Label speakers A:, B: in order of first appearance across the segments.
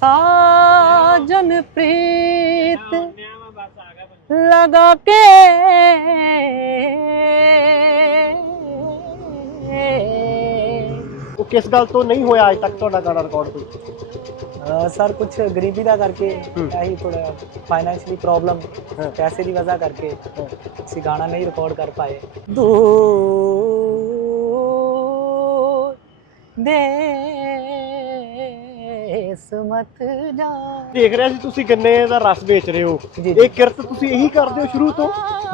A: ਸਾਜਨ ਪ੍ਰੀਤ ਲਗਾ ਕੇ
B: ਉਹ ਕਿਸ ਗੱਲ ਤੋਂ ਨਹੀਂ ਹੋਇਆ ਅੱਜ ਤੱਕ ਤੁਹਾਡਾ ਗਾਣਾ ਰਿਕਾਰਡ ਕੋਈ
A: ਅਹ ਸਰ ਕੁਝ ਗਰੀਬੀ ਦਾ ਕਰਕੇ
B: ਹੂੰ।
A: ਇਹੀ ਥੋੜਾ ਫਾਈਨੈਂਸ਼ੀਅਲੀ ਪ੍ਰੋਬਲਮ
B: ਹਾਂ।
A: ਪੈਸੇ ਦੀ ਵਜ੍ਹਾ ਕਰਕੇ
B: ਹਾਂ।
A: ਅਸੀਂ ਗਾਣਾ ਨਹੀਂ ਰਿਕਾਰਡ ਕਰ ਪਾਏ ਦੂਰ ਦੇਸ ਮਤ ਜਾ।
B: ਦੇਖ ਰਿਹਾ ਸੀ ਤੁਸੀਂ ਗੰਨੇ ਦਾ ਰਸ ਵੇਚ ਰਹੇ ਹੋ।
A: ਜੀ, ਜੀ।
B: ਇਹ ਕਿਰਤ ਤੁਸੀਂ ਇਹੀ ਕਰਦੇ ਹੋ ਸ਼ੁਰੂ ਤੋਂ?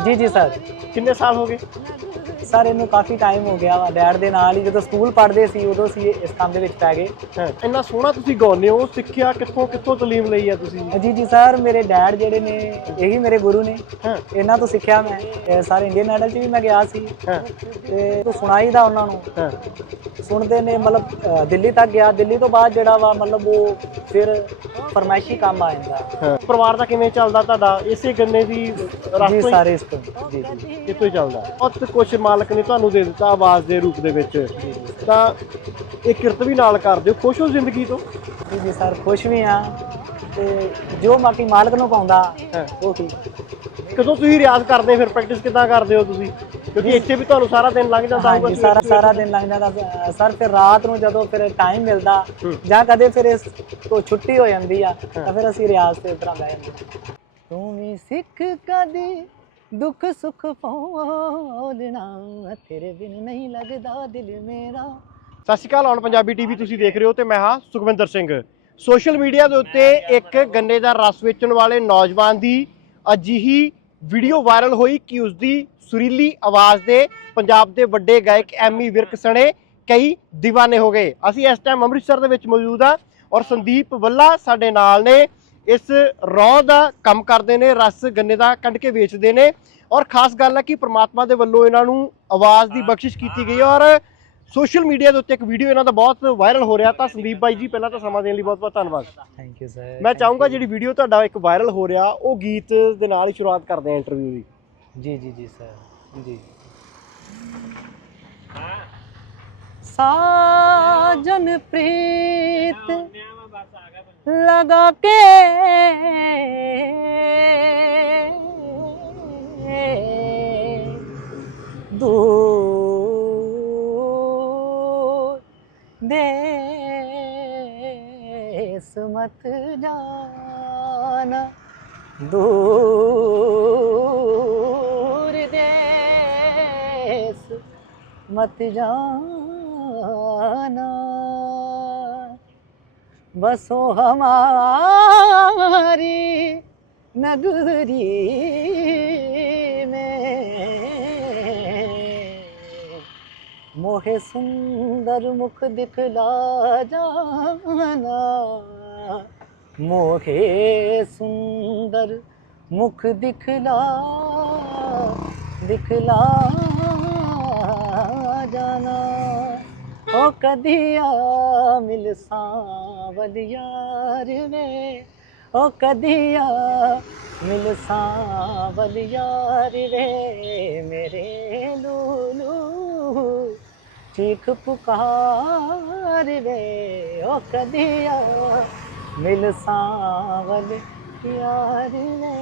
A: ਜੀ ਜੀ ਸਰ।
B: ਕਿੰਨੇ ਸਾਲ ਹੋ ਗਏ?
A: ਸਰ ਇਹਨੂੰ ਕਾਫੀ ਟਾਈਮ ਹੋ ਗਿਆ ਵਾ। ਡੈਡ ਦੇ ਨਾਲ ਹੀ ਜਦੋਂ ਸਕੂਲ ਪੜ੍ਹਦੇ ਸੀ ਉਦੋਂ ਸੀ ਇਸ ਕੰਮ ਦੇ ਵਿੱਚ ਪੈ ਗਏ।
B: ਹਾਂ ਇੰਨਾ ਸੋਹਣਾ ਤੁਸੀਂ ਗਾਉਂਦੇ ਹੋ ਸਿੱਖਿਆ ਕਿੱਥੋਂ ਕਿੱਥੋਂ ਤਾਲੀਮ ਲਈ ਆ ਤੁਸੀਂ?
A: ਜੀ ਜੀ ਸਰ ਮੇਰੇ ਡੈਡ ਜਿਹੜੇ ਨੇ ਇਹੀ ਮੇਰੇ ਗੁਰੂ ਨੇ।
B: ਹਾਂ।
A: ਇਹਨਾਂ ਤੋਂ ਸਿੱਖਿਆ ਮੈਂ। ਇਹ ਸਾਰੇ ਇੰਡੀਅਨ ਆਈਡਲ 'ਚ ਵੀ ਮੈਂ ਗਿਆ ਸੀ।
B: ਹਾਂ।
A: ਤੇ ਤੂੰ ਸੁਣਾਈਦਾ ਉਹਨਾਂ ਨੂੰ।
B: ਹਾਂ।
A: ਸੁਣਦੇ ਨੇ ਮਤਲਬ ਦਿੱਲੀ ਤੱਕ ਗਿਆ। ਦਿੱਲੀ ਤੋਂ ਬਾਅਦ ਜਿਹੜਾ ਵਾ ਮਤਲਬ ਉਹ ਫਿਰ ਫਰਮਾਇਸ਼ੀ ਕੰਮ ਆ ਜਾਂਦਾ।
B: ਪਰਿਵਾਰ ਦਾ ਕਿਵੇਂ ਚੱਲਦਾ ਤੁਹਾਡਾ? ਇਸੇ ਗੰਨੇ ਦੀ ਰਸ ਤੋਂ
A: ਸਾਰੇ ਇਸ ਤੋਂ। ਜੀ ਜੀ
B: ਕਿਤੋਂ ਹੀ ਚੱਲਦਾ? ਬਹੁਤ ਕੁਝ ਮਾਲਕ ਨੇ ਤੁਹਾਨੂੰ ਦੇ ਦਿੱਤਾ ਆਵਾਜ਼ ਦੇ ਰੂਪ ਦੇ ਵਿੱਚ। ਤਾਂ ਇਹ ਕਿਰਤ ਵੀ ਨਾਲ ਕਰਦੇ ਹੋ ਖੁਸ਼ ਹੋ ਜ਼ਿੰਦਗੀ ਤੋਂ?
A: ਜੀ ਜੀ ਸਰ ਖੁਸ਼ ਵੀ ਆ ਤੇ ਜੋ ਬਾਕੀ ਮਾਲਕ ਨੂੰ ਪਾਉਂਦਾ ਉਹ ਕੀ
B: ਕਦੋਂ ਤੁਸੀਂ ਰਿਆਜ਼ ਕਰਦੇ ਫਿਰ? ਪ੍ਰੈਕਟਿਸ ਕਿੱਦਾਂ ਕਰਦੇ ਹੋ ਤੁਸੀਂ? ਕਿਉਂਕਿ ਇੱਥੇ ਵੀ ਤੁਹਾਨੂੰ ਸਾਰਾ ਦਿਨ ਲੰਘ ਜਾਂਦਾ ਹੋਊਗਾ
A: ਹਾਂਜੀ ਸਾਰਾ ਸਾਰਾ ਦਿਨ ਲੱਗ ਜਾਂਦਾ ਅ, ਸਰ ਫਿਰ ਰਾਤ ਨੂੰ ਜਦੋਂ ਫਿਰ ਟਾਈਮ ਮਿਲਦਾ। ਜਾਂ ਕਦੇ ਫਿਰ ਇਸ ਤੋਂ ਛੁੱਟੀ ਹੋ ਜਾਂਦੀ ਆ ਤਾਂ ਫਿਰ ਅਸੀਂ ਰਿਆਜ਼ ਤੇ ਉਤਰਾਂ ਬਹਿ ਜਾਂਦੇ ਹਾਂ। ਤੂੰ ਵੀ ਸਿੱਖ ਕਦੀ ਦੁੱਖ ਸੁੱਖ ਪਾਉਣਾ ਤੇਰੇ ਬਿਨ ਨਹੀਂ ਲੱਗਦਾ ਦਿਲ ਮੇਰਾ
B: ਸਤਿ ਸ਼੍ਰੀ ਅਕਾਲ ਔਨ ਪੰਜਾਬੀ ਟੀਵੀ ਤੁਸੀਂ ਦੇਖ ਰਹੇ ਹੋ ਤੇ ਮੈਂ ਹਾਂ ਸੁਖਵਿੰਦਰ ਸਿੰਘ ਸੋਸ਼ਲ ਮੀਡੀਆ ਦੇ ਉੱਤੇ ਇੱਕ ਗੰਨੇ ਦਾ ਰਸ ਵੇਚਣ ਵਾਲੇ ਨੌਜਵਾਨ ਦੀ ਅਜਿਹੀ ਵੀਡੀਓ ਵਾਇਰਲ ਹੋਈ ਕਿ ਉਸ ਦੀ ਸੁਰੀਲੀ ਆਵਾਜ਼ ਦੇ ਪੰਜਾਬ ਦੇ ਵੱਡੇ ਗਾਇਕ ਐਮੀ ਵਿਰਕ ਸਣੇ ਕਈ دیਵਾਨੇ ਹੋ ਗਏ। ਅਸੀਂ ਇਸ ਟਾਈਮ ਅੰਮ੍ਰਿਤਸਰ ਦੇ ਵਿੱਚ ਮੌਜੂਦ ਆ ਔਰ ਸੰਦੀਪ ਵੱਲਾ ਸਾਡੇ ਨਾਲ ਨੇ। ਇਸ ਰੌ ਦਾ ਕੰਮ ਕਰਦੇ ਨੇ ਰਸ ਗੰਨੇ ਦਾ ਕੱਢ ਕੇ ਵੇਚਦੇ ਨੇ। ਔਰ ਖਾਸ ਗੱਲ ਹੈ ਕਿ ਪ੍ਰਮਾਤਮਾ ਦੇ ਵੱਲੋਂ ਇਹਨਾਂ ਨੂੰ ਆਵਾਜ਼ ਦੀ ਬਖਸ਼ਿਸ਼ ਕੀਤੀ ਗਈ ਔਰ ਸੋਸ਼ਲ ਮੀਡੀਆ ਦੇ ਉੱਤੇ ਇੱਕ ਵੀਡੀਓ ਇਹਨਾਂ ਦਾ ਬਹੁਤ ਵਾਇਰਲ ਹੋ ਰਿਹਾ ਤਾਂ ਸੰਦੀਪ ਬਾਈ ਜੀ ਪਹਿਲਾਂ ਤਾਂ ਸਮਾਂ ਦੇਣ ਲਈ ਬਹੁਤ ਬਹੁਤ ਧੰਨਵਾਦ।
A: ਥੈਂਕ ਯੂ ਸਰ
B: ਮੈਂ ਚਾਹੂੰਗਾ ਜਿਹੜੀ ਵੀਡੀਓ ਤੁਹਾਡਾ ਇੱਕ ਵਾਇਰਲ ਹੋ ਰਿਹਾ ਉਹ ਗੀਤ ਦੇ ਨਾਲ ਹੀ ਸ਼ੁਰੂਆਤ ਕਰਦੇ ਹਾਂ ਇੰਟਰਵਿਊ ਦੀ।
A: ਜੀ ਜੀ ਜੀ ਸਰ ਜੀ। ਸਾਜਨ ਪ੍ਰੀਤ ਲਗਾ ਕੇ ਦੂਰ देस मत जाना दूर देस मत जाना बसो हमारी नगरी ਮੋਹੇ ਸੁੰਦਰ ਮੁਖ ਦਿਖਲਾ ਜਾਣਾ। ਮੋਹੇ ਸੁੰਦਰ ਮੁਖ ਦਿਖਲਾ ਦਿਖਲਾ ਜਾਣਾ। ਓ ਕਦੀਆ ਮਿਲ ਸਾਵਲ ਯਾਰ ਵੇ ਓ ਕਦੀਆ ਮਿਲ ਸਾਵਲ ਯਾਰ ਵੇ। ਮੇਰੇ ਲੂਲੂ ਚੀਖ ਪੁਕਾਰ ਵੇ ਓ ਕਦਿਆ ਮਿਲ ਸਾਵਲ ਯਾਰ ਨੇ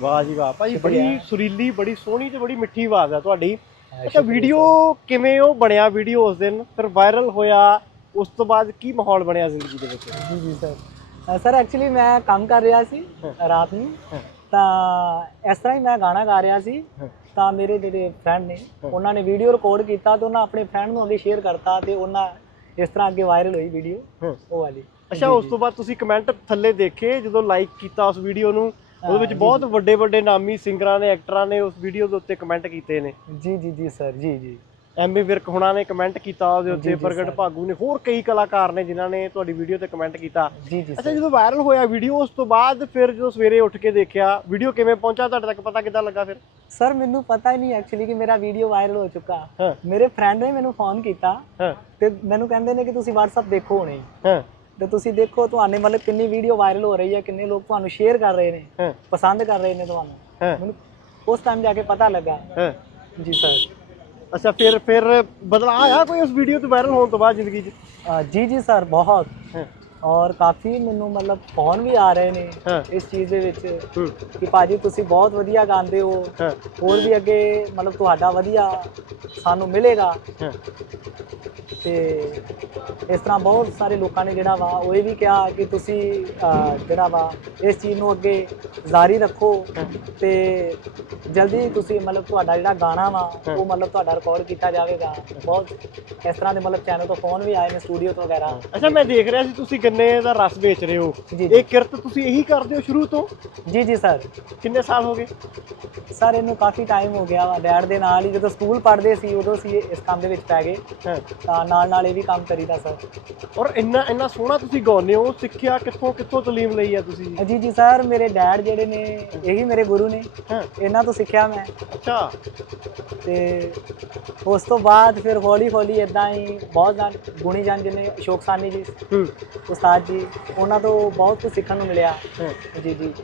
B: ਵਾਹ ਜੀ ਵਾਹ ਭਾਈ ਬੜੀ ਸੁਰੀਲੀ ਬੜੀ ਸੋਹਣੀ ਤੇ ਬੜੀ ਮਿੱਠੀ ਆਵਾਜ਼ ਆ ਤੁਹਾਡੀ। ਅੱਛਾ ਵੀਡੀਓ ਕਿਵੇਂ ਉਹ ਬਣਿਆ ਵੀਡੀਓ ਉਸ ਦਿਨ? ਫਿਰ ਵਾਇਰਲ ਹੋਇਆ ਉਸ ਤੋਂ ਬਾਅਦ ਕੀ ਮਾਹੌਲ ਬਣਿਆ ਜ਼ਿੰਦਗੀ ਦੇ ਵਿੱਚ?
A: ਜੀ ਜੀ ਸਰ। ਸਰ ਐਕਚੁਅਲੀ ਮੈਂ ਕੰਮ ਕਰ ਰਿਹਾ ਸੀ ਰਾਤ ਨੂੰ। ਤਾਂ ਇਸ ਤਰ੍ਹਾਂ ਹੀ ਮੈਂ ਗਾਣਾ ਗਾ ਰਿਹਾ ਸੀ। ਤਾਂ ਮੇਰੇ ਜਿਹੜੇ ਫਰੈਂਡ ਨੇ। ਉਹਨਾਂ ਨੇ ਵੀਡੀਓ ਰਿਕਾਰਡ ਕੀਤਾ ਤੇ ਉਹਨਾਂ ਆਪਣੇ ਫਰੈਂਡ ਨੂੰ ਅੱਗੇ ਸ਼ੇਅਰ ਕਰਤਾ ਤੇ ਉਹਨਾਂ ਇਸ ਤਰ੍ਹਾਂ ਅੱਗੇ ਵਾਇਰਲ ਹੋਈ ਵੀਡੀਓ। ਉਹ ਵਾਲੀ
B: ਅੱਛਾ ਉਸ। ਤੋਂ ਬਾਅਦ ਤੁਸੀਂ ਕਮੈਂਟ ਥੱਲੇ ਦੇਖੇ ਜਦੋਂ ਲਾਈਕ ਕੀਤਾ ਉਸ ਵੀਡੀਓ ਨੂੰ ਉਹਦੇ ਵਿੱਚ ਬਹੁਤ। ਵੱਡੇ ਵੱਡੇ ਨਾਮੀ ਸਿੰਗਰਾਂ ਨੇ ਐਕਟਰਾਂ ਨੇ ਉਸ ਵੀਡੀਓ ਦੇ ਉੱਤੇ ਕਮੈਂਟ ਕੀਤੇ ਨੇ
A: ਜੀ ਜੀ ਜੀ ਸਰ ਜੀ ਜੀ
B: ਐਮਏ ਵਿਰਕ ਹੁਣਾਂ ਨੇ ਕਮੈਂਟ ਕੀਤਾ ਉਹਦੇ ਉੱਤੇ ਪ੍ਰਗਟ। ਭਾਗੂ ਨੇ ਹੋਰ ਕਈ ਕਲਾਕਾਰ ਨੇ ਜਿਨ੍ਹਾਂ ਨੇ ਤੁਹਾਡੀ ਵੀਡੀਓ ਤੇ ਕਮੈਂਟ ਕੀਤਾ। ਅੱਛਾ ਜਦੋਂ ਵਾਇਰਲ ਹੋਇਆ ਵੀਡੀਓ ਉਸ ਤੋਂ ਬਾਅਦ ਫਿਰ ਜਦੋਂ ਸਵੇਰੇ ਉੱਠ ਕੇ ਦੇਖਿਆ ਵੀਡੀਓ ਕਿਵੇਂ ਪਹੁੰਚਾ ਤੁਹਾਡੇ ਤੱਕ ਪਤਾ ਕਿੱਦਾਂ ਲੱਗਾ ਫਿਰ?
A: ਸਰ ਮੈਨੂੰ ਪਤਾ ਹੀ ਨਹੀਂ ਐਕਚੁਅਲੀ ਕਿ ਮੇਰਾ ਵੀਡੀਓ ਵਾਇਰਲ ਹੋ ਚੁੱਕਾ। ਮੇਰੇ ਫਰੈਂਡ ਨੇ ਮੈਨੂੰ ਫੋਨ ਕੀਤਾ ਤੇ ਮੈਨੂੰ ਕਹਿੰਦੇ ਨੇ ਕਿ ਤੁਸੀਂ WhatsApp ਦੇਖੋ ਹੁਣੇ। ਤੇ ਤੁਸੀਂ ਦੇਖੋ ਤੁਹਾਡੇ ਮਤਲਬ ਕਿੰਨੀ ਵੀਡੀਓ ਵਾਇਰਲ ਹੋ ਰਹੀ ਹੈ ਕਿੰਨੇ ਲੋਕ ਤੁਹਾਨੂੰ ਸ਼ੇਅਰ ਕਰ ਰਹੇ ਨੇ ਪਸੰਦ ਕਰ ਰਹੇ ਨੇ ਤੁਹਾਨੂੰ। ਮੈਨੂੰ ਉਸ ਟਾਈਮ ਜਾ ਕੇ ਪਤਾ ਲੱਗਾ। ਜੀ ਸਰ।
B: ਅੱਛਾ ਫਿਰ ਫਿਰ ਬਦਲਾਅ ਆਇਆ ਕੋਈ ਉਸ ਵੀਡੀਓ ਤੋਂ ਵਾਇਰਲ ਹੋਣ ਤੋਂ ਬਾਅਦ ਜ਼ਿੰਦਗੀ 'ਚ?
A: ਅ, ਜੀ ਜੀ ਸਰ ਬਹੁਤ।
B: ਹਾਂ।
A: ਔਰ ਕਾਫੀ ਮੈਨੂੰ ਮਤਲਬ ਫੋਨ ਵੀ ਆ ਰਹੇ ਨੇ
B: ਹਾਂ।
A: ਇਸ ਚੀਜ਼ ਦੇ ਵਿੱਚ
B: ਹੂੰ।
A: ਕਿ ਭਾਜੀ ਤੁਸੀਂ ਬਹੁਤ ਵਧੀਆ ਗਾਉਂਦੇ ਹੋ।
B: ਹਾਂ।
A: ਹੋਰ ਵੀ ਅੱਗੇ ਮਤਲਬ ਤੁਹਾਡਾ ਵਧੀਆ ਸਾਨੂੰ ਮਿਲੇਗਾ।
B: ਹਾਂ।
A: ਤੇ ਇਸ ਤਰ੍ਹਾਂ ਬਹੁਤ ਸਾਰੇ ਲੋਕਾਂ ਨੇ ਜਿਹੜਾ ਵਾ ਉਹ ਇਹ ਵੀ ਕਿਹਾ ਕਿ ਤੁਸੀਂ ਅਹ, ਜਿਹੜਾ ਵਾ ਇਸ ਚੀਜ਼ ਨੂੰ ਅੱਗੇ ਜਾਰੀ ਰੱਖੋ। ਤੇ ਜਲਦੀ ਹੀ ਤੁਸੀਂ ਮਤਲਬ ਤੁਹਾਡਾ ਜਿਹੜਾ ਗਾਣਾ ਵਾ ਉਹ ਮਤਲਬ ਤੁਹਾਡਾ ਰਿਕਾਰਡ ਕੀਤਾ ਜਾਵੇਗਾ। ਬਹੁਤ ਇਸ ਤਰ੍ਹਾਂ ਦੇ ਮਤਲਬ ਚੈਨਲ ਤੋਂ ਫੋਨ ਵੀ ਆਏ ਨੇ ਸਟੂਡੀਓ ਤੋਂ ਵਗੈਰਾ।
B: ਅੱਛਾ ਮੈਂ ਦੇਖ ਰਿਹਾ ਸੀ ਤੁਸੀਂ ਗੰਨੇ ਦਾ ਰਸ ਵੇਚ ਰਹੇ ਹੋ?
A: ਜੀ
B: ਇਹ ਕਿਰਤ ਤੁਸੀਂ ਇਹੀ ਕਰਦੇ ਹੋ ਸ਼ੁਰੂ ਤੋਂ?
A: ਜੀ ਜੀ ਸਰ।
B: ਕਿੰਨੇ ਸਾਲ ਹੋ ਗਏ?
A: ਸਰ ਇਹਨੂੰ ਕਾਫੀ ਟਾਈਮ ਹੋ ਗਿਆ ਵਾ। ਡੈਡ ਦੇ ਨਾਲ ਹੀ ਜਦੋਂ ਸਕੂਲ ਪੜ੍ਹਦੇ ਸੀ ਉਦੋਂ ਸੀ ਇਸ ਕੰਮ ਦੇ ਵਿੱਚ ਪੈ ਗਏ।
B: ਹਾਂ।
A: ਤਾਂ ਨਾਲ ਨਾਲ ਇਹ ਵੀ ਕੰਮ ਕਰੀਦਾ ਸਰ।
B: ਔਰ ਇੰਨਾ ਇੰਨਾ ਸੋਹਣਾ ਤੁਸੀਂ ਗਾਉਂਦੇ ਹੋ ਸਿੱਖਿਆ ਕਿੱਥੋਂ ਕਿੱਥੋਂ ਤਾਲੀਮ ਲਈ ਆ ਤੁਸੀਂ?
A: ਜੀ ਜੀ ਸਰ ਮੇਰੇ ਡੈਡ ਜਿਹੜੇ ਨੇ ਇਹੀ ਮੇਰੇ ਗੁਰੂ ਨੇ।
B: ਹਾਂ।
A: ਇਹਨਾਂ ਤੋਂ ਸਿੱਖਿਆ ਮੈਂ।
B: ਅੱਛਾ।
A: ਤੇ ਉਸ ਤੋਂ ਬਾਅਦ ਫਿਰ ਹੌਲੀ ਹੌਲੀ ਇਦਾਂ ਹੀ ਬਹੁਤ ਜਨ ਗੁਣੀ ਜਨ ਜਿਹਨੇ ਅਸ਼ੋਕ ਸਾਨੀ ਜੀ।
B: ਹੂੰ।
A: ਉਸਤਾਦ ਜੀ ਉਹਨਾਂ ਤੋਂ ਬਹੁਤ ਕੁਝ ਸਿੱਖਣ ਨੂੰ ਮਿਲਿਆ। ਜੀ ਜੀ।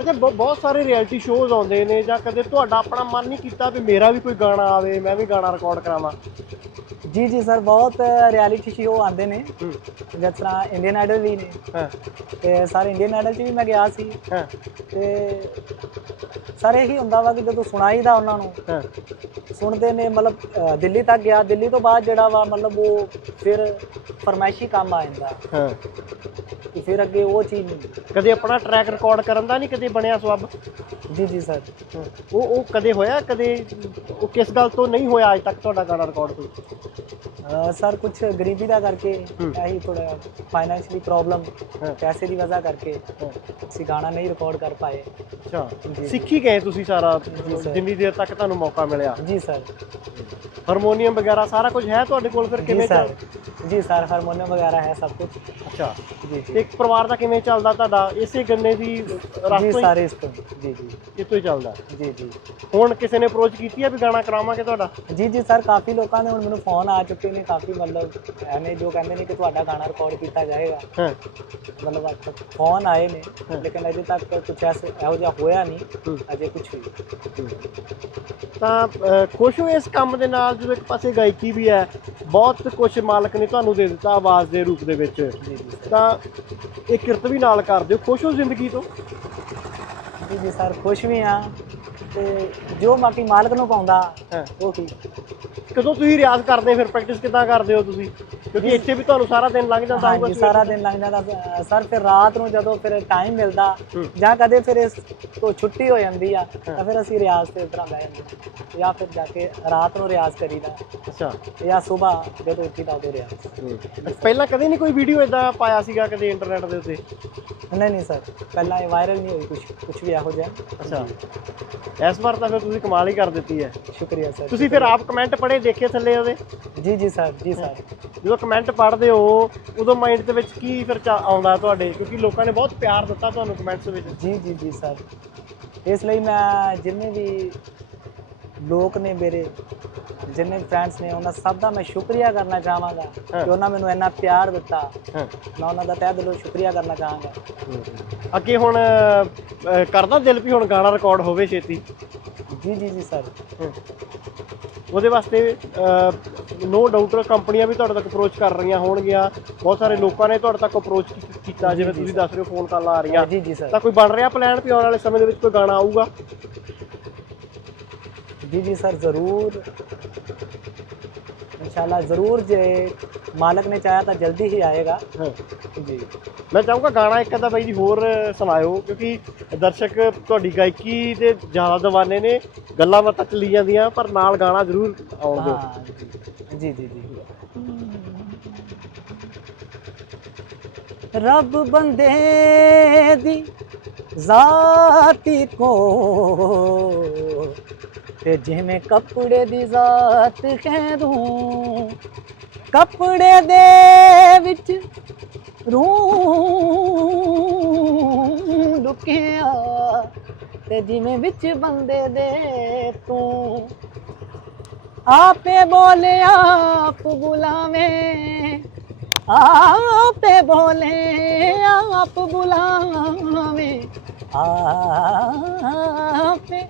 B: ਅੱਛਾ ਬ- ਬਹੁਤ ਸਾਰੇ ਰਿਐਲਿਟੀ ਸ਼ੋਜ਼ ਆਉਂਦੇ ਨੇ ਜਾਂ ਕਦੇ ਤੁਹਾਡਾ ਆਪਣਾ ਮਨ ਨਹੀਂ ਕੀਤਾ ਵੀ ਮੇਰਾ ਵੀ ਕੋਈ ਗਾਣਾ ਆਵੇ ਮੈਂ ਵੀ ਗਾਣਾ ਰਿਕਾਰਡ ਕਰਾਵਾਂ?
A: ਜੀ ਜੀ ਸਰ ਬਹੁਤ ਰਿਐਲਿਟੀ ਸ਼ੋਅ ਆਉਂਦੇ ਨੇ।
B: ਹੂੰ।
A: ਜਿਸ ਤਰ੍ਹਾਂ ਇੰਡੀਅਨ ਆਈਡਲ ਵੀ ਨੇ।
B: ਹਾਂ।
A: ਤੇ ਸਾਰੇ ਇੰਡੀਅਨ ਆਈਡਲ 'ਚ ਵੀ ਮੈਂ ਗਿਆ ਸੀ।
B: ਹਾਂ।
A: ਤੇ ਸਰ ਇਹੀ ਹੁੰਦਾ ਵਾ ਕਿ ਜਦੋਂ ਸੁਣਾਈਦਾ ਉਹਨਾਂ ਨੂੰ।
B: ਹਾਂ।
A: ਸੁਣਦੇ ਨੇ ਮਤਲਬ ਅ, ਦਿੱਲੀ ਤੱਕ ਗਿਆ। ਦਿੱਲੀ ਤੋਂ ਬਾਅਦ ਜਿਹੜਾ ਵਾ ਮਤਲਬ ਉਹ ਫਿਰ ਫਰਮਾਇਸ਼ੀ ਕੰਮ ਆ ਜਾਂਦਾ।
B: ਹਾਂ।
A: ਫਿਰ ਅੱਗੇ ਉਹ ਚੀਜ਼
B: ਕਦੇ ਆਪਣਾ ਟਰੈਕ ਰਿਕਾਰਡ ਕਰਨ ਦਾ ਨਹੀਂ ਕਦੇ ਬਣਿਆ ਸਬਬ?
A: ਜੀ ਜੀ ਸਰ।
B: ਉਹ ਉਹ ਕਦੇ ਹੋਇਆ ਕਦੇ ਉਹ ਕਿਸ ਗੱਲ ਤੋਂ ਨਹੀਂ ਹੋਇਆ ਅੱਜ ਤੱਕ ਤੁਹਾਡਾ ਗਾਣਾ ਰਿਕਾਰਡ ਕੋਈ?
A: ਸਰ ਕੁਝ ਗਰੀਬੀ ਦਾ ਕਰਕੇ। ਇਹੀ ਥੋੜਾ ਫਾਈਨੈਂਸ਼ੀਅਲੀ ਪ੍ਰੋਬਲਮ। ਪੈਸੇ ਦੀ ਵਜ੍ਹਾ ਕਰਕੇ। ਅਸੀਂ ਗਾਣਾ ਨਹੀਂ ਰਿਕਾਰਡ ਕਰ ਪਾਏ।
B: ਅੱਛਾ। ਸਿੱਖੀ ਗਏ ਤੁਸੀਂ ਸਾਰਾ। ਜਿੰਨੀ ਦੇਰ ਤੱਕ ਤੁਹਾਨੂੰ ਮੌਕਾ ਮਿਲਿਆ?
A: ਜੀ ਸਰ।
B: ਹਾਰਮੋਨੀਅਮ ਵਗੈਰਾ ਸਾਰਾ ਕੁਝ ਹੈ ਤੁਹਾਡੇ ਕੋਲ ਫਿਰ ਕਿਵੇਂ
A: ਸਰ।
B: ਚੱਲ?
A: ਜੀ ਸਰ ਹਾਰਮੋਨੀਅਮ ਵਗੈਰਾ ਹੈ ਸਭ ਕੁਝ
B: ਅੱਛਾ।
A: ਜੀ
B: ਤੇ
A: ਜੀ
B: ਇੱਕ ਪਰਿਵਾਰ ਦਾ ਕਿਵੇਂ ਚੱਲਦਾ ਤੁਹਾਡਾ? ਇਸੇ ਗੰਨੇ ਦੀ ਰਸ
A: ਜੀ
B: ਤੋਂ ਹੀ
A: ਸਾਰੇ ਇਸ ਤੋਂ। ਜੀ ਜੀ।
B: ਇਤੋਂ ਹੀ ਚੱਲਦਾ?
A: ਜੀ ਜੀ।
B: ਹੁਣ ਕਿਸੇ ਨੇ ਅਪਰੋਚ ਕੀਤੀ ਹੈ ਵੀ ਗਾਣਾ ਕਰਾਵਾਂਗੇ ਤੁਹਾਡਾ?
A: ਜੀ ਜੀ ਸਰ ਕਾਫੀ ਲੋਕਾਂ ਨੇ ਹੁਣ ਮੈਨੂੰ ਫੋਨ ਆ ਚੁੱਕੇ ਨੇ ਕਾਫੀ ਮਤਲਬ ਐਵੇਂ ਜੋ ਕਹਿੰਦੇ ਨੇ ਕਿ ਤੁਹਾਡਾ ਗਾਣਾ ਰਿਕਾਰਡ ਕੀਤਾ ਜਾਏਗਾ।
B: ਹਾਂ।
A: ਮਤਲਬ ਅੱਜ ਤੱਕ ਫੋਨ ਆਏ ਨੇ
B: ਹਾਂ।
A: ਲੇਕਿਨ ਅਜੇ ਤੱਕ ਕੁਝ ਐਸਾ ਇਹੋ ਜਿਹਾ ਹੋਇਆ ਨਹੀਂ।
B: ਹੂੰ।
A: ਅਜੇ ਕੁਝ ਵੀ।
B: ਤਾਂ ਖੁਸ਼ ਹੋ ਇਸ ਕੰਮ ਦੇ ਨਾਲ? ਜਦੋਂ ਇੱਕ ਪਾਸੇ ਗਾਇਕੀ ਵੀ ਹੈ ਬਹੁਤ ਕੁਝ ਮਾਲਕ ਨੇ ਤੁਹਾਨੂੰ ਦੇ ਦਿੱਤਾ ਆਵਾਜ਼ ਦੇ ਰੂਪ ਦੇ ਵਿੱਚ। ਤਾਂ ਇਹ ਕਿਰਤ ਵੀ ਨਾਲ ਕਰਦੇ ਹੋ ਖੁਸ਼ ਹੋ ਜ਼ਿੰਦਗੀ ਤੋਂ?
A: ਜੀ ਜੀ ਸਰ ਖੁਸ਼ ਵੀ ਆ ਤੇ ਜੋ ਬਾਕੀ ਮਾਲਕ ਨੂੰ ਪਾਉਂਦਾ ਉਹ ਕੀ
B: ਕਦੋਂ ਤੁਸੀਂ ਰਿਆਜ਼ ਕਰਦੇ ਫਿਰ ਪ੍ਰੈਕਟਿਸ ਕਿੱਦਾਂ ਕਰਦੇ ਹੋ ਤੁਸੀਂ? ਕਿਉਂਕਿ ਇੱਥੇ ਵੀ ਤੁਹਾਨੂੰ ਸਾਰਾ ਦਿਨ ਲੰਘ ਜਾਂਦਾ ਹੋਊਗਾ
A: ਹਾਂਜੀ ਸਾਰਾ ਦਿਨ ਲੰਘ ਜਾਂਦਾ। ਸਰ ਫਿਰ ਰਾਤ ਨੂੰ ਜਦੋਂ ਫਿਰ ਟਾਈਮ ਮਿਲਦਾ। ਜਾਂ ਕਦੇ ਫਿਰ ਇਸ ਤੋਂ ਛੁੱਟੀ ਹੋ ਜਾਂਦੀ ਆ ਤਾਂ ਫਿਰ ਅਸੀਂ ਰਿਆਜ਼ ਤੇ ਉਤਰਾਂ ਬਹਿ ਜਾਂਦੇ। ਜਾਂ ਫਿਰ ਜਾ ਕੇ ਰਾਤ ਨੂੰ ਰਿਆਜ਼ ਕਰੀਦਾ।
B: ਅੱਛਾ।
A: ਜਾਂ ਸਵੇਰ ਜਦੋਂ ਉੱਠੀਦਾ ਉਦੋਂ ਰਿਆਜ਼।
B: ਪਹਿਲਾਂ ਕਦੇ ਨਹੀਂ ਕੋਈ ਵੀਡੀਓ ਇਦਾਂ ਪਾਇਆ ਸੀਗਾ ਕਦੇ ਇੰਟਰਨੈਟ ਦੇ ਉੱਤੇ?
A: ਨਹੀਂ ਨਹੀਂ ਸਰ। ਪਹਿਲਾਂ ਇਹ ਵਾਇਰਲ ਨਹੀਂ ਹੋਈ ਕੁਝ ਕੁਝ ਵੀ ਇਹੋ ਜਿਹਾ।
B: ਅੱਛਾ। ਇਸ ਵਾਰ ਤਾਂ ਫਿਰ ਤੁਸੀਂ ਕਮਾਲ ਹੀ ਕਰ ਦਿੱਤੀ ਹੈ।
A: ਸ਼ੁਕਰੀਆ ਸਰ
B: ਤੁਸੀਂ ਫਿਰ ਆਪ ਕਮੈਂਟ ਪੜ੍ਹੇ ਦੇਖੇ ਥੱਲੇ ਉਹਦੇ?
A: ਜੀ ਜੀ ਸਰ ਜੀ ਸਰ।
B: ਜਦੋਂ ਕਮੈਂਟ ਪੜ੍ਹਦੇ ਹੋ, ਉਦੋਂ ਮਾਈਂਡ ਦੇ ਵਿੱਚ ਕੀ ਫਿਰ ਚਾ- ਆਉਂਦਾ ਤੁਹਾਡੇ? ਕਿਉਂਕਿ ਲੋਕਾਂ ਨੇ ਬਹੁਤ ਪਿਆਰ ਦਿੱਤਾ ਤੁਹਾਨੂੰ ਕਮੈਂਟਸ ਵਿੱਚ।
A: ਜੀ ਜੀ ਜੀ ਸਰ ਇਸ ਲਈ ਮੈਂ ਜਿੰਨੇ ਵੀ ਲੋਕ ਨੇ ਮੇਰੇ ਜਿੰਨੇ ਫਰੈਂਡਸ ਨੇ ਉਹਨਾਂ ਸਭ ਦਾ ਮੈਂ ਸ਼ੁਕਰੀਆ ਕਰਨਾ ਚਾਹਾਂਗਾ ਕਿ ਉਹਨਾਂ ਮੈਨੂੰ ਇੰਨਾ ਪਿਆਰ ਦਿੱਤਾ। ਮੈਂ ਉਹਨਾਂ ਦਾ ਤਹਿ ਦਿਲੋਂ ਸ਼ੁਕਰੀਆ ਕਰਨਾ ਚਾਹਾਂਗਾ।
B: ਅੱਗੇ ਹੁਣ ਅਹ, ਕਰਦਾ ਦਿਲ ਵੀ ਹੁਣ ਗਾਣਾ ਰਿਕਾਰਡ ਹੋਵੇ ਛੇਤੀ?
A: ਜੀ ਜੀ ਜੀ ਸਰ
B: ਉਹਦੇ ਵਾਸਤੇ ਨੋ ਡਾਊਟ ਕੰਪਨੀਆਂ ਵੀ ਤੁਹਾਡੇ ਤੱਕ ਅਪਰੋਚ ਕਰ ਰਹੀਆਂ ਹੋਣਗੀਆਂ। ਬਹੁਤ ਸਾਰੇ ਲੋਕਾਂ ਨੇ ਤੁਹਾਡੇ ਤੱਕ ਅਪਰੋਚ ਕੀਤਾ ਜਿਵੇਂ ਤੁਸੀਂ ਦੱਸ ਰਹੇ ਹੋ ਫੋਨ ਕਾਲਾਂ ਆ ਰਹੀਆਂ।
A: ਜੀ ਜੀ ਸਰ
B: ਤਾਂ ਕੋਈ ਬਣ ਰਿਹਾ ਪਲਾਨ ਵੀ ਆਉਣ ਵਾਲੇ ਸਮੇਂ ਦੇ ਵਿੱਚ ਕੋਈ ਗਾਣਾ ਆਊਗਾ?
A: ਜੀ ਜੀ ਸਰ ਜ਼ਰੂਰ ਇਨਸ਼ਾਅੱਲਾ ਜ਼ਰੂਰ ਜੇ ਮਾਲਕ ਨੇ ਚਾਹਿਆ ਤਾਂ ਜਲਦੀ ਹੀ ਆਏਗਾ
B: ਹਾਂ
A: ਜੀ
B: ਮੈਂ ਚਾਹੂੰਗਾ ਗਾਣਾ ਇੱਕ ਅੱਧਾ ਬਾਈ ਜੀ ਹੋਰ ਸੁਣਾਇਓ ਕਿਉਂਕਿ ਦਰਸ਼ਕ ਤੁਹਾਡੀ ਗਾਇਕੀ ਦੇ ਜ਼ਿਆਦਾ ਦੀਵਾਨੇ ਨੇ ਗੱਲਾਂ ਬਾਤਾਂ ਚੱਲੀ ਜਾਂਦੀਆਂ ਪਰ ਨਾਲ ਗਾਣਾ ਜ਼ਰੂਰ ਆਉਣ ਦਿਓ
A: ਜੀ ਜੀ ਜੀ ਰੱਬ ਬੰਦੇ ਦੀ ਜ਼ਾਤੀ ਕੋ ਤੇ ਜਿਵੇਂ ਕੱਪੜੇ ਦੀ ਜ਼ਾਤ ਕਹਿ ਕੱਪੜੇ ਦੇ ਵਿੱਚ ਰੂਹ ਲੁਕਿਆ ਤੇ ਜਿਵੇਂ ਵਿੱਚ ਬੰਦੇ ਦੇ ਤੂੰ ਆਪੇ ਬੋਲਿਆ ਆਪ ਬੁਲਾਵੇਂ ਆਪੇ ਬੋਲੇ, ਆਪ ਬੁਲਾਵੇਂ। ਆਪੇ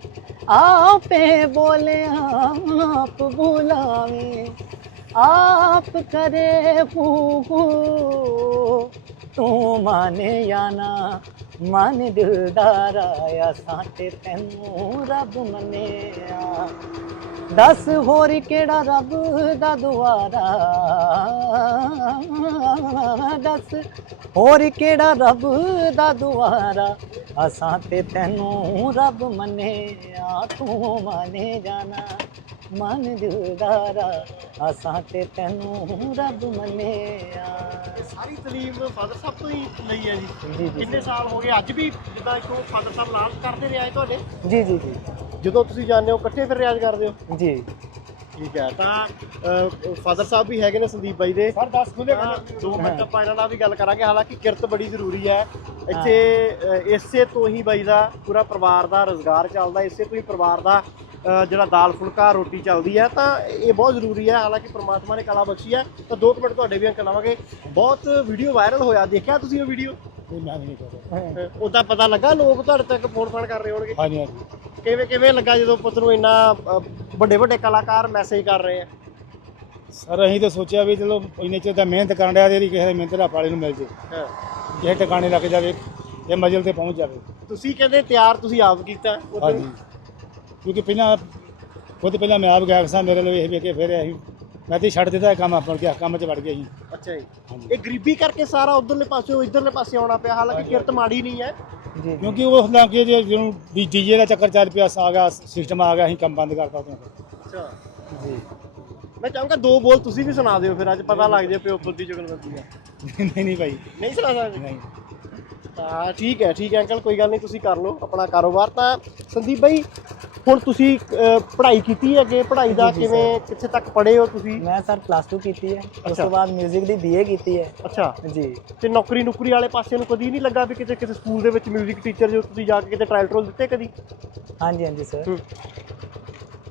A: ਆਪੇ ਬੋਲੇ, ਆਪ ਬੁਲਾਵੇਂ। ਆਪ ਕਰੇ ਫੂਕੂ, ਤੂੰ ਮਾਨੇ ਜਾਂ ਨਾ ਮਨ ਦਿਲਦਾਰਾ ਅਸਾਂ ਤੇ ਤੈਨੂੰ ਰੱਬ ਮੰਨਿਆ। ਦੱਸ ਹੋਰ ਕਿਹੜਾ ਰੱਬ ਦਾ ਦੁਆਰਾ? ਦੱਸ ਹੋਰ ਕਿਹੜਾ ਰੱਬ ਦਾ ਦੁਆਰਾ? ਅਸਾਂ ਤੇ ਤੈਨੂੰ ਰੱਬ ਮੰਨਿਆ ਤੂੰ ਮਾਨੇ ਜਾਣਾ ਮਨ ਦਿਲਦਾਰਾ ਅਸਾਂ ਤੇ ਤੈਨੂੰ ਰੱਬ ਮੰਨਿਆ।
B: ਸਾਰੀ ਤਲੀਮ ਫਾਦਰ ਸਾਹਿਬ ਤੋਂ ਹੀ ਲਈ ਹੈ ਜੀ।
A: ਜੀ ਜੀ
B: ਕਿੰਨੇ ਸਾਲ ਹੋ ਗਏ? ਅੱਜ ਵੀ ਜਿੱਦਾਂ ਇੱਥੋਂ ਫਾਦਰ ਸਾਹਿਬ ਲਾਲ ਕਰਦੇ ਰਿਆਜ਼ ਤੁਹਾਡੇ?
A: ਜੀ ਜੀ ਜੀ।
B: ਜਦੋਂ ਤੁਸੀਂ ਜਾਂਦੇ ਹੋ ਇਕੱਠੇ ਫਿਰ ਰਿਆਜ਼ ਕਰਦੇ ਹੋ?
A: ਜੀ।
B: ਠੀਕ ਹੈ। ਤਾਂ ਫਾਦਰ ਸਾਹਿਬ ਵੀ ਹੈਗੇ ਨੇ ਸੰਦੀਪ ਬਾਈ ਦੇ।
C: ਸਰ 10 ਖੁੱਲੇ
B: ਦੋ ਮਿੰਟ ਆਪਾਂ ਇਹਨਾਂ ਨਾਲ ਵੀ ਗੱਲ ਕਰਾਂਗੇ। ਹਾਲਾਂਕਿ ਕਿਰਤ ਬੜੀ ਜ਼ਰੂਰੀ ਹੈ। ਇੱਥੇ ਇਸੇ ਤੋਂ ਹੀ ਬਾਈ ਦਾ ਪੂਰਾ ਪਰਿਵਾਰ ਦਾ ਰੋਜ਼ਗਾਰ ਚੱਲਦਾ ਇਸੇ ਤੋਂ ਹੀ ਪਰਿਵਾਰ ਦਾ ਜਿਹੜਾ ਦਾਲ ਫੁਲਕਾ ਰੋਟੀ ਚੱਲਦੀ ਹੈ। ਤਾਂ ਇਹ ਬਹੁਤ ਜ਼ਰੂਰੀ ਹੈ। ਹਾਲਾਂਕਿ ਪ੍ਰਮਾਤਮਾ ਨੇ ਕਲਾ ਬਖਸ਼ੀ ਹੈ। ਤਾਂ ਦੋ ਮਿੰਟ ਤੁਹਾਡੇ ਵੀ ਅੰਕਲ ਲਾਵਾਂਗੇ ਬਹੁਤ ਵੀਡੀਓ ਵਾਇਰਲ ਹੋਇਆ। ਦੇਖਿਆ ਤੁਸੀਂ ਉਹ ਵੀਡੀਓ ਉਹਦਾ ਪਤਾ ਲੱਗਾ? ਲੋਕ ਤੁਹਾਡੇ ਤੱਕ ਫੋਨ ਫਾਨ ਕਰ ਰਹੇ ਹੋਣਗੇ।
C: ਹਾਂਜੀ ਹਾਂਜੀ।
B: ਕਿਵੇਂ ਕਿਵੇਂ ਲੱਗਾ ਜਦੋਂ ਪੁੱਤ ਨੂੰ ਇੰਨਾ ਵੱਡੇ ਵੱਡੇ ਕਲਾਕਾਰ ਮੈਸੇਜ ਕਰ ਰਹੇ ਆ?
C: ਸਰ ਅਸੀਂ ਤਾਂ ਸੋਚਿਆ ਵੀ ਚਲੋ ਇੰਨੇ ਚਿਰ ਦਾ ਮਿਹਨਤ ਕਰਨ ਡਿਆ ਜਿਹੜੀ ਕਿਸੇ ਦੇ ਮਿਹਨਤ ਦਾ ਫਲ ਨੂੰ ਮਿਲ ਜੇ।
B: ਹਾਂ।
C: ਕਿਸੇ ਟਿਕਾਣੇ ਲੱਗ ਜਾਵੇ ਇਹ ਮੰਜ਼ਿਲ ਤੇ ਪਹੁੰਚ ਜਾਵੇ।
B: ਤੁਸੀਂ ਕਹਿੰਦੇ ਤਿਆਰ ਤੁਸੀਂ ਆਪ ਕੀਤਾ ਉਦੋਂ-
C: ਹਾਂਜੀ। ਕਿਉਂਕਿ ਪਹਿਲਾਂ ਖੁਦ ਪਹਿਲਾਂ ਮੈਂ ਆਪ ਗਿਆ ਸਾਂ ਮੇਰੇ ਲਈ ਇਹ ਵੇਖ ਕੇ ਫਿਰ ਅਸੀਂ ਮੈਂ ਤੇ ਛੱਡ ਦਿੱਤਾ ਇਹ ਕੰਮ ਆਪਣ ਗਿਆ ਕੰਮ 'ਚ ਵੜ ਗਿਆ ਸੀ
B: ਅੱਛਾ ਜੀ।
C: ਹਾਂਜੀ।
B: ਇਹ ਗਰੀਬੀ ਕਰਕੇ ਸਾਰਾ ਉਧਰਲੇ ਪਾਸੇ ਇਧਰਲੇ ਪਾਸੇ ਆਉਣਾ ਪਿਆ ਹਾਲਾਂਕਿ ਕਿਰਤ ਮਾੜੀ ਨਹੀਂ ਹੈ।
A: ਜੀ
C: ਕਿਉਂਕਿ ਉਹ ਹੁੰਦਾ ਕਿ ਜੇ ਜਿਹਨੂੰ ਡੀਜੇ ਦਾ ਚੱਕਰ ਚੱਲ ਪਿਆ ਆ ਗਿਆ ਸਿਸਟਮ ਆ ਗਿਆ ਅਸੀਂ ਕੰਮ ਬੰਦ ਕਰਤਾ ਉਦੋਂ
B: ਅੱਛਾ।
A: ਜੀ।
B: ਮੈਂ ਚਾਹੂੰਗਾ ਦੋ ਬੋਲ ਤੁਸੀਂ ਵੀ ਸੁਣਾ ਦਿਓ ਫਿਰ ਅੱਜ ਪਤਾ ਲੱਗ ਜਾਏ ਪਿਓ ਪੁੱਤ ਦੀ ਜੁਗਲਬੰਦੀ ਆ
C: ਨਹੀਂ ਨਹੀਂ ਭਾਈ।
B: ਨਹੀਂ ਸੁਣਾ ਸਕਦੇ?
C: ਨਹੀਂ।
B: ਤਾਂ ਠੀਕ ਹੈ ਠੀਕ ਹੈ ਅੰਕਲ ਕੋਈ ਗੱਲ ਨਹੀਂ ਤੁਸੀਂ ਕਰ ਲਓ ਆਪਣਾ ਕਾਰੋਬਾਰ ਤਾਂ ਸੰਦੀਪ ਭਾਈ ਹੁਣ ਤੁਸੀਂ ਅਹ, ਪੜ੍ਹਾਈ ਕੀਤੀ ਹੈ ਅੱਗੇ ਪੜ੍ਹਾਈ ਦਾ
A: ਜੀ, ਜੀ,
B: ਕਿਵੇਂ ਕਿੱਥੇ ਤੱਕ ਪੜ੍ਹੇ ਹੋ ਤੁਸੀਂ
A: ਮੈਂ ਸਰ ਪਲੱਸ 2 ਕੀਤੀ ਹੈ ਉਸ
B: ਅੱਛਾ।
A: ਤੋਂ ਬਾਅਦ 뮤직 ਦੀ ਬੀਏ ਕੀਤੀ ਹੈ
B: ਅੱਛਾ
A: ਜੀ
B: ਤੇ ਨੌਕਰੀ ਨੌਕਰੀ ਵਾਲੇ ਪਾਸੇ ਨੂੰ ਕਦੀ ਨਹੀਂ ਲੱਗਾ ਵੀ ਕਿਤੇ ਕਿਸੇ ਸਕੂਲ ਦੇ ਵਿੱਚ 뮤직 ਟੀਚਰ ਜੋ ਤੁਸੀਂ ਜਾ ਕੇ ਕਿਤੇ ਟ੍ਰਾਇਲ ਟਰੋਲ ਦਿੱਤੇ ਕਦੀ
A: ਹਾਂਜੀ ਹਾਂਜੀ ਸਰ
B: ਹੂੰ।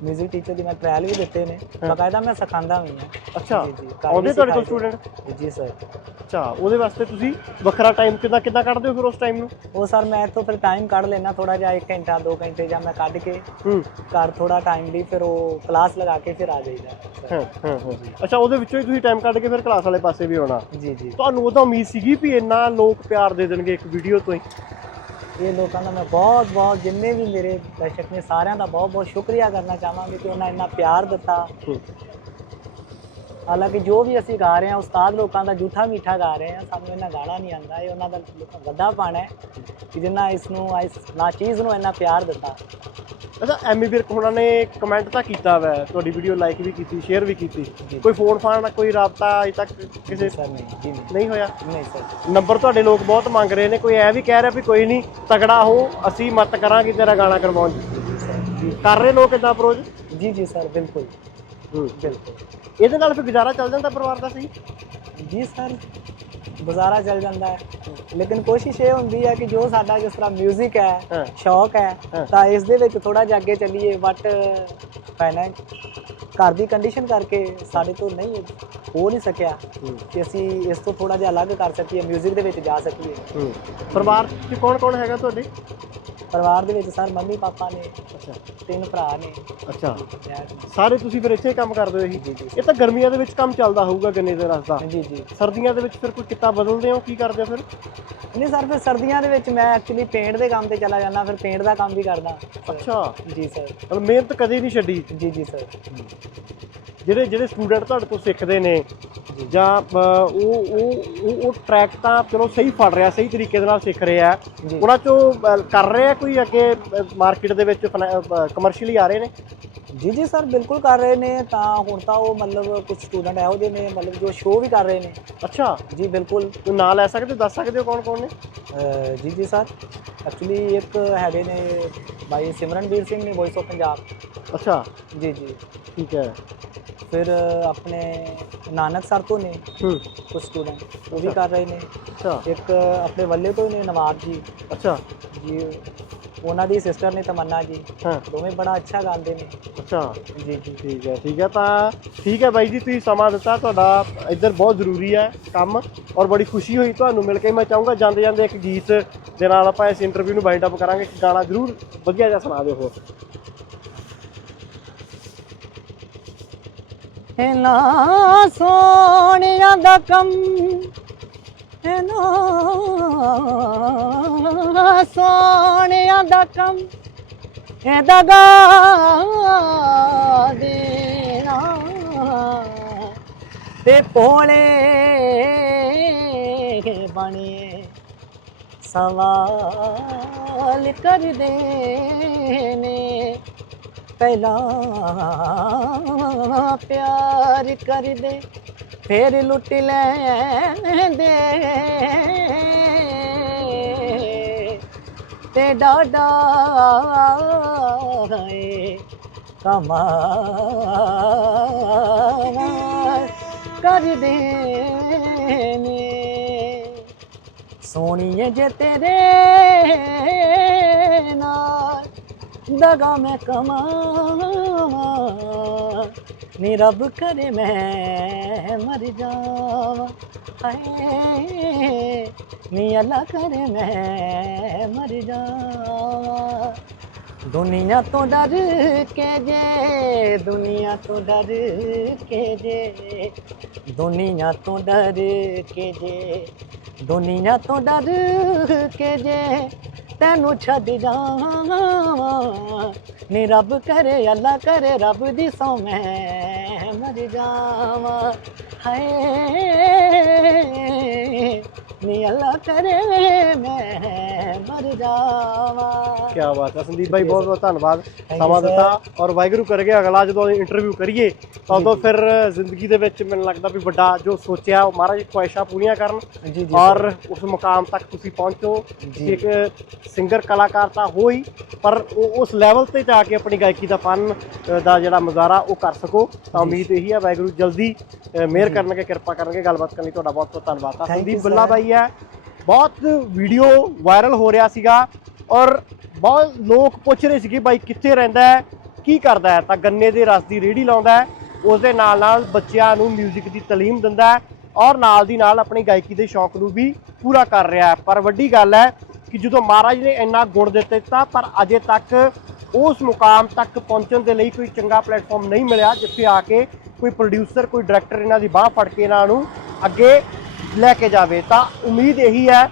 A: 뮤직 ਟੀਚਰ ਦੀ ਮੈਂ ਟ੍ਰਾਇਲ ਵੀ ਦਿੱਤੇ ਨੇ। ਬਕਾਇਦਾ ਮੈਂ ਸਿਖਾਉਂਦਾ ਵੀ ਹਾਂ।
B: ਅੱਛਾ
A: ਵੀ
B: ਤੁਹਾਡੇ ਕੋਲ ਸਟੂਡੈਂਟ
A: ਜੀ ਸਰ
B: ਅੱਛਾ ਉਹਦੇ ਵਾਸਤੇ ਤੁਸੀਂ ਵੱਖਰਾ ਟਾਈਮ ਕਿੱਦਾਂ ਕਿੱਦਾਂ ਕੱਢਦੇ ਹੋ ਫਿਰ ਉਸ ਟਾਈਮ ਨੂੰ?
A: ਉਹ ਸਰ ਮੈਂ ਇੱਥੋਂ ਫਿਰ ਟਾਈਮ ਕੱਢ ਲੈਣਾ ਥੋੜਾ ਜਿਹਾ 1 ਘੰਟਾ 2 ਘੰਟੇ ਜਾਂ ਮੈਂ ਕੱਢ ਕੇ
B: ਹੂੰ।
A: ਘਰ ਥੋੜਾ ਟਾਈਮ ਲਈ ਫਿਰ ਉਹ ਕਲਾਸ ਲਗਾ ਕੇ ਫਿਰ ਆ ਜਾਈਦਾ
B: ਹਾਂ ਹਾਂ ਅੱਛਾ ਉਹਦੇ ਵਿੱਚੋਂ ਹੀ ਤੁਸੀਂ ਟਾਈਮ ਕੱਢ ਕੇ ਫਿਰ ਕਲਾਸ ਵਾਲੇ ਪਾਸੇ ਵੀ ਆਉਣਾ।
A: ਜੀ ਜੀ।
B: ਤੁਹਾਨੂੰ ਉਹਦਾ ਉਮੀਦ ਸੀਗੀ ਵੀ ਇੰਨਾ ਲੋਕ ਪਿਆਰ ਦੇ ਦੇਣਗੇ ਇੱਕ ਵੀਡੀਓ ਤੋਂ ਹੀ?
A: ਇਹ ਲੋਕਾਂ ਦਾ ਮੈਂ ਬਹੁਤ ਬਹੁਤ, ਜਿੰਨੇ ਵੀ ਮੇਰੇ ਦਰਸ਼ਕ ਨੇ ਸਾਰਿਆਂ ਦਾ ਬਹੁਤ ਬਹੁਤ ਸ਼ੁਕਰੀਆ ਕਰਨਾ ਚਾਹਾਂਗੇ ਕਿ ਉਹਨਾਂ ਇੰਨਾ ਪਿਆਰ ਦਿੱਤਾ। ਹਾਲਾਂਕਿ ਜੋ ਵੀ ਅਸੀਂ ਗਾ ਰਹੇ ਹਾਂ ਉਸਤਾਦ ਲੋਕਾਂ ਦਾ ਝੂਠਾ ਮਿੱਠਾ ਗਾ ਰਹੇ ਹਾਂ ਸਾਨੂੰ ਇਹਨਾਂ ਗਾਣਾ ਨਹੀਂ ਆਉਂਦਾ ਇਹ ਉਹਨਾਂ ਦਾ ਵੱਡਾ ਪਾਣਾ ਹੈ ਕਿ ਜਿੰਨਾ ਇਸ ਨੂੰ ਇਸ ਨਾ ਚੀਜ਼ ਨੂੰ ਇੰਨਾ ਪਿਆਰ ਦਿੱਤਾ।
B: ਅੱਛਾ ਐਮੀ ਵਿਰਕ ਹੋਣਾ ਨੇ ਕਮੈਂਟ ਤਾਂ ਕੀਤਾ ਵੈ ਤੁਹਾਡੀ ਵੀਡੀਓ ਲਾਈਕ ਵੀ ਕੀਤੀ ਸ਼ੇਅਰ ਵੀ ਕੀਤੀ। ਕੋਈ ਫੋਨ ਫਾਨ ਕੋਈ ਰਾਬਤਾ ਅਜੇ ਤੱਕ ਕਿਸੇ
A: ਸਰ ਨਹੀਂ ਨਹੀਂ।
B: ਹੋਇਆ?
A: ਨਹੀਂ ਸਰ।
B: ਨੰਬਰ ਤੁਹਾਡੇ ਲੋਕ ਬਹੁਤ ਮੰਗ ਰਹੇ ਨੇ ਕੋਈ ਐ ਵੀ ਕਹਿ ਰਿਹਾ ਵੀ ਕੋਈ ਨਹੀਂ ਤਗੜਾ ਹੋ ਅਸੀਂ ਮਤ ਕਰਾਂਗੇ ਤੇਰਾ ਗਾਣਾ ਕਰਵਾਉਣ।
A: ਜੀ
B: ਕਰ ਰਹੇ ਲੋਕ ਇਦਾਂ ਅਪਰੋਚ?
A: ਜੀ ਜੀ ਸਰ ਬਿਲਕੁਲ। ਬਿਲਕੁਲ।
B: ਇਹਦੇ ਨਾਲ ਫਿਰ ਗੁਜ਼ਾਰਾ ਚੱਲ ਜਾਂਦਾ ਪਰਿਵਾਰ ਦਾ ਸਹੀ?
A: ਜੀ ਸਰ ਗੁਜ਼ਾਰਾ ਚੱਲ ਜਾਂਦਾ ਹੈ ਲੇਕਿਨ ਕੋਸ਼ਿਸ਼ ਇਹ ਹੁੰਦੀ ਹੈ ਕਿ ਜੋ ਸਾਡਾ ਜਿਸ ਤਰ੍ਹਾਂ 뮤직
B: ਹਾਂ।
A: ਹੈ ਸ਼ੌਕ
B: ਹਾਂ।
A: ਹੈ ਤਾਂ ਇਸ ਦੇ ਵਿੱਚ ਥੋੜਾ ਜਿਹਾ ਅੱਗੇ ਚੱਲੀਏ ਬਟ ਫਾਈਨੈਂਸ ਘਰ ਦੀ ਕੰਡੀਸ਼ਨ ਕਰਕੇ ਸਾਡੇ ਤੋਂ ਨਹੀਂ ਹੋ ਨਹੀਂ ਸਕਿਆ ਕਿ ਅਸੀਂ ਇਸ ਤੋਂ ਥੋੜਾ ਜਿਹਾ ਅਲੱਗ ਕਰ ਸਕੀਏ 뮤직 ਦੇ ਵਿੱਚ ਜਾ ਸਕੀਏ
B: ਪਰਿਵਾਰ 'ਚ ਕੌਣ ਕੌਣ ਹੈਗਾ ਤੁਹਾਡੇ
A: ਪਰਿਵਾਰ ਦੇ ਵਿੱਚ ਸਰ ਮੰਮੀ ਪਾਪਾ ਨੇ
B: ਅੱਛਾ
A: ਤਿੰਨ ਭਰਾ ਨੇ
B: ਅੱਛਾ
A: ਮੈਂ-
B: ਸਾਰੇ ਤੁਸੀਂ ਫਿਰ ਇੱਥੇ ਕੰਮ ਕਰਦੇ ਹੋ ਇਹੀ
A: ਜੀ ਜੀ
B: ਇਹ ਤਾਂ ਗਰਮੀਆਂ ਦੇ ਵਿੱਚ ਕੰਮ ਚੱਲਦਾ ਹੋਊਗਾ ਗੰਨੇ ਦੇ ਰਸ ਦਾ
A: ਜੀ ਜੀ
B: ਸਰਦੀਆਂ ਦੇ ਵਿੱਚ ਫਿਰ ਕੋਈ ਕਿੱਤਾ ਬਦਲਦੇ ਹੋ? ਕੀ ਕਰਦੇ ਹੋ ਫਿਰ?
A: ਨਹੀਂ ਸਰ ਫਿਰ ਸਰਦੀਆਂ ਦੇ ਵਿੱਚ ਮੈਂ ਐਕਚੁਅਲੀ ਪੇਂਟ ਦੇ ਕੰਮ ਤੇ ਚਲਾ ਜਾਂਦਾ ਫਿਰ ਪੇਂਟ ਦਾ ਕੰਮ ਵੀ ਕਰਦਾ।
B: ਅੱਛਾ।
A: ਜੀ ਸਰ।
B: ਮਤਲਬ ਮਿਹਨਤ ਕਦੇ ਨਹੀਂ ਛੱਡੀ?
A: ਜੀ ਜੀ ਸਰ।
B: ਜਿਹੜੇ ਜਿਹੜੇ ਸਟੂਡੈਂਟ ਤੁਹਾਡੇ ਤੋਂ ਸਿੱਖਦੇ ਨੇ ਜਾਂ ਉਹ ਉਹ ਉਹ- ਉਹ ਟਰੈਕ ਤਾਂ ਚਲੋ ਸਹੀ ਫੜ ਰਿਹਾ ਸਹੀ ਤਰੀਕੇ ਦੇ ਨਾਲ ਸਿੱਖ ਰਿਹਾ। ਉਹਨਾਂ ਚੋਂ ਕਰ ਰਿਹਾ ਕੋਈ ਅੱਗੇ ਮਾਰਕੀਟ ਦੇ ਵਿੱਚ ਕਮਰਸ਼ੀਅਲੀ ਆ ਰਹੇ ਨੇ?
A: ਜੀ ਜੀ ਸਰ ਬਿਲਕੁਲ ਕਰ ਰਹੇ ਨੇ। ਤਾਂ ਹੁਣ ਤਾਂ ਉਹ ਮਤਲਬ ਕੁਝ ਸਟੂਡੈਂਟ ਇਹੋ ਜਿਹੇ ਨੇ ਮਤਲਬ ਜੋ ਸ਼ੋਅ ਵੀ ਕਰ ਰਹੇ ਨੇ।
B: ਅੱਛਾ
A: ਜੀ ਬਿਲਕੁਲ।
B: ਕੋਈ ਨਾਂ ਲੈ ਸਕਦੇ ਹੋ ਦੱਸ ਸਕਦੇ ਹੋ ਕੌਣ ਕੌਣ ਨੇ?
A: ਅਹ ਜੀ ਜੀ ਸਰ। ਐਕਚੁਅਲੀ ਇੱਕ ਹੈਗੇ ਨੇ ਭਾਈ ਸਿਮਰਨਵੀਰ ਸਿੰਘ ਨੇ ਵੌਇਸ ਆਫ ਪੰਜਾਬ
B: ਅੱਛਾ।
A: ਜੀ ਜੀ।
B: ਠੀਕ ਹੈ।
A: ਫਿਰ ਆਪਣੇ ਨਾਨਕ ਸਰ ਤੋਂ ਨੇ
B: ਹੂੰ।
A: ਕੁਝ ਸਟੂਡੈਂਟ ਉਹ ਵੀ ਕਰ ਰਹੇ ਨੇ।
B: ਅੱਛਾ।
A: ਇੱਕ ਆਪਣੇ ਵੱਲੇ ਤੋਂ ਹੀ ਨੇ ਨਵਾਬ ਜੀ।
B: ਅੱਛਾ।
A: ਜੀ ਉਹਨਾਂ ਦੀ ਸਿਸਟਰ ਨੇ ਤਮੰਨਾ ਜੀ।
B: ਹਾਂ।
A: ਦੋਵੇਂ ਬੜਾ ਅੱਛਾ ਗਾਉਂਦੇ ਨੇ।
B: ਅੱਛਾ।
A: ਜੀ ਜੀ।
B: ਠੀਕ ਹੈ ਠੀਕ ਹੈ। ਤਾਂ ਠੀਕ ਹੈ ਬਾਈ ਜੀ ਤੁਸੀਂ ਸਮਾਂ ਦਿੱਤਾ। ਤੁਹਾਡਾ ਇੱਧਰ ਬਹੁਤ ਜ਼ਰੂਰੀ ਹੈ ਕੰਮ ਔਰ ਬੜੀ ਖੁਸ਼ੀ ਹੋਈ ਤੁਹਾਨੂੰ ਮਿਲ ਕੇ। ਮੈਂ ਚਾਹੂੰਗਾ ਜਾਂਦੇ ਜਾਂਦੇ ਇੱਕ ਗੀਤ ਦੇ ਨਾਲ ਆਪਾਂ ਇਸ ਇੰਟਰਵਿਊ ਨੂੰ ਵਾਈਂਡ ਅਪ ਕਰਾਂਗੇ। ਇੱਕ ਗਾਣਾ ਜ਼ਰੂਰ ਵਧੀਆ ਜਿਹਾ ਸੁਣਾ ਦਿਓ ਹੋਰ।
A: ਇਹਨਾਂ ਸੋਹਣਿਆਂ ਦਾ ਕੰਮ, ਇਹਨਾਂ ਸੋਹਣਿਆਂ ਦਾ ਕੰਮ ਇਹ ਦਗਾ ਦੇਣਾ। ਤੇ ਭੋਲੇ ਬਣੇ ਸਵਾਲ ਕਰਦੇ ਨੇ ਪਹਿਲਾਂ ਪਿਆਰ ਕਰਦੇ ਫਿਰ ਲੁੱਟ ਲੈਂਦੇ ਤੇ ਡਾਡਾ ਹੈ ਕਮਾਲ ਕਰਦੇ ਨੇ। ਸੋਣੀਏ ਜੇ ਤੇਰੇ ਨਾਲ ਦਗਾ ਮੈਂ ਕਮਾਵਾਂ, ਨੀ ਰੱਬ ਕਰੇ ਮੈਂ ਮਰ ਜਾਵਾਂ। ਹਾਏ, ਨੀ ਅੱਲਾ ਕਰੇ ਮੈਂ ਮਰ ਜਾਵਾਂ। ਦੁਨੀਆ ਤੋਂ ਡਰ ਕੇ ਜੇ, ਦੁਨੀਆ ਤੋਂ ਡਰ ਕੇ ਜੇ। ਦੁਨੀਆ ਤੋਂ ਡਰ ਕੇ ਜੇ, ਦੁਨੀਆ ਤੋਂ ਡਰ ਕੇ ਜੇ। ਤੈਨੂੰ ਛੱਡ ਜਾਵਾਂ, ਨੀ ਰੱਬ ਕਰੇ, ਅੱਲਾ ਕਰੇ, ਰੱਬ ਦੀ ਸੌ ਮੈਂ ਮਰ ਜਾਵਾਂ। ਹਾਏ ਨੀ ਅੱਲਾ ਕਰੇ ਮੈਂ ਮਰ ਜਾਵਾਂ
B: ਕੀ ਬਾਤ ਹੈ ਸੰਦੀਪ ਭਾਈ ਬਹੁਤ ਬਹੁਤ ਧੰਨਵਾਦ ਸਮਾਂ. ਦਿੱਤਾ ਔਰ ਵਾਹਿਗੁਰੂ ਕਰਗੇ ਅਗਲਾ ਜਦੋਂ ਇੰਟਰਵਿਊ ਕਰੀਏ ਤਾਂ ਉਦੋਂ ਫਿਰ ਜ਼ਿੰਦਗੀ ਦੇ ਵਿੱਚ ਮੈਨੂੰ ਲੱਗਦਾ ਵੀ ਵੱਡਾ ਜੋ ਸੋਚਿਆ ਉਹ ਮਹਾਰਾਜ ਖੁਆਇਸ਼ਾਂ ਪੂਰੀਆਂ ਕਰਨ
A: ਜੀ ਜੀ
B: ਔਰ ਉਸ ਮੁਕਾਮ ਤੱਕ ਤੁਸੀਂ ਪਹੁੰਚੋ। ਇੱਕ ਸਿੰਗਰ ਕਲਾਕਾਰ ਤਾਂ ਹੋਈ ਪਰ ਉਹ ਉਸ ਲੈਵਲ ਤੇ ਜਾ ਕੇ ਆਪਣੀ ਗਾਇਕੀ ਦਾ ਅ, ਦਾ ਜਿਹੜਾ ਮੁਜ਼ਾਹਰਾ ਉਹ ਕਰ ਸਕੋ ਤਾਂ ਉਮੀਦ ਇਹੀ ਹੈ ਵਾਹਿਗੁਰੂ ਜਲਦੀ ਮਿਹਰ ਕਰਨਗੇ ਕਿਰਪਾ ਕਰਨਗੇ ਗੱਲਬਾਤ ਕਰਨ ਲਈ ਤੁਹਾਡਾ ਬਹੁਤ ਬਹੁਤ ਧੰਨਵਾਦ ਸੰਦੀਪ. ਬੱਲਾ ਬਾਈ ਹੈ। ਬਹੁਤ ਵੀਡੀਓ ਵਾਇਰਲ ਹੋ ਰਿਹਾ ਸੀਗਾ ਔਰ ਬਹੁਤ ਲੋਕ ਪੁੱਛ ਰਹੇ ਸੀਗੇ ਬਾਈ ਕਿੱਥੇ ਰਹਿੰਦਾ ਹੈ, ਕੀ ਕਰਦਾ ਹੈ? ਤਾਂ ਗੰਨੇ ਦੇ ਰਸ ਦੀ ਰੇਹੜੀ ਲਾਉਂਦਾ ਹੈ ਉਸ ਦੇ ਨਾਲ ਨਾਲ ਬੱਚਿਆਂ ਨੂੰ 뮤직 ਦੀ ਤਾਲੀਮ ਦਿੰਦਾ ਹੈ ਔਰ ਨਾਲ ਦੀ ਨਾਲ ਆਪਣੀ ਗਾਇਕੀ ਦੇ ਸ਼ੌਕ ਨੂੰ ਵੀ ਪੂਰਾ ਕਰ ਰਿਹਾ ਹੈ। ਪਰ ਵੱਡੀ ਗੱਲ ਹੈ ਕਿ ਜਦੋਂ ਮਹਾਰਾਜ ਨੇ ਇੰਨਾ ਗੁਣ ਦਿੱਤੇ ਦਿੱਤਾ ਪਰ ਅਜੇ ਤੱਕ ਉਸ ਮੁਕਾਮ ਤੱਕ ਪਹੁੰਚਣ ਦੇ ਲਈ ਕੋਈ ਚੰਗਾ ਪਲੇਟਫਾਰਮ ਨਹੀਂ ਮਿਲਿਆ, ਜਿੱਥੇ ਆ ਕੇ ਕੋਈ ਪ੍ਰੋਡਿਊਸਰ ਕੋਈ ਡਾਇਰੈਕਟਰ ਇਹਨਾਂ ਦੀ ਬਾਹ ਫੜ ਕੇ ਇਹਨਾਂ ਨੂੰ ਅੱਗੇ ਲੈ ਕੇ ਜਾਵੇ। ਤਾਂ ਉਮੀਦ ਇਹੀ ਹੈ,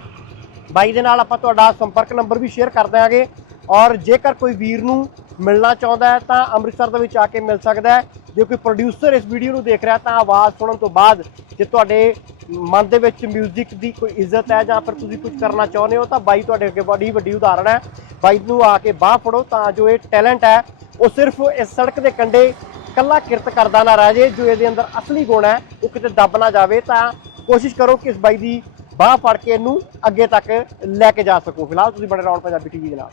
B: ਬਾਈ ਦੇ ਨਾਲ ਆਪਾਂ ਤੁਹਾਡਾ ਸੰਪਰਕ ਨੰਬਰ ਵੀ ਸ਼ੇਅਰ ਕਰ ਦਿਆਂਗੇ। ਔਰ ਜੇਕਰ ਕੋਈ ਵੀਰ ਨੂੰ ਮਿਲਣਾ ਚਾਹੁੰਦਾ ਹੈ, ਤਾਂ ਅੰਮ੍ਰਿਤਸਰ ਦੇ ਵਿੱਚ ਆ ਕੇ ਮਿਲ ਸਕਦਾ ਹੈ। ਜੇ ਕੋਈ ਪ੍ਰੋਡਿਊਸਰ ਇਸ ਵੀਡੀਓ ਨੂੰ ਦੇਖ ਰਿਹਾ ਤਾਂ ਆਵਾਜ਼ ਸੁਣਨ ਤੋਂ ਬਾਅਦ ਜੇ ਤੁਹਾਡੇ ਮਨ ਦੇ ਵਿੱਚ 뮤직 ਦੀ ਕੋਈ ਇੱਜ਼ਤ ਹੈ ਜਾਂ ਫਿਰ ਤੁਸੀਂ ਕੁਝ ਕਰਨਾ ਚਾਹੁੰਦੇ ਹੋ, ਤਾਂ ਬਾਈ ਤੁਹਾਡੇ ਅੱਗੇ ਬੜੀ ਵੱਡੀ ਉਦਾਹਰਣ ਹੈ। ਬਾਈ ਨੂੰ ਆ ਕੇ ਬਾਹ ਫੜੋ, ਤਾਂ ਜੋ ਇਹ ਟੈਲੈਂਟ ਹੈ, ਉਹ ਸਿਰਫ ਇਸ ਸੜਕ ਦੇ ਕੰਢੇ ਕੱਲਾ ਕਿਰਤ ਕਰਦਾ ਨਾ ਰਹਿ ਜੇ, ਜੋ ਇਹਦੇ ਅੰਦਰ ਅਸਲੀ ਗੁਣ ਹੈ, ਉਹ ਕਿਤੇ ਦੱਬ ਨਾ ਜਾਵੇ। ਤਾਂ ਕੋਸ਼ਿਸ਼ ਕਰੋ ਕਿ ਇਸ ਬਾਈ ਦੀ ਬਾਹ ਫੜ ਕੇ ਇਹਨੂੰ ਅੱਗੇ ਤੱਕ ਲੈ ਕੇ ਜਾ ਸਕੋ। ਫਿਲਹਾਲ ਤੁਸੀਂ ਬੜੇ ਰਹੋ ਪੰਜਾਬੀ ਟੀਵੀ ਦੇ ਨਾਲ।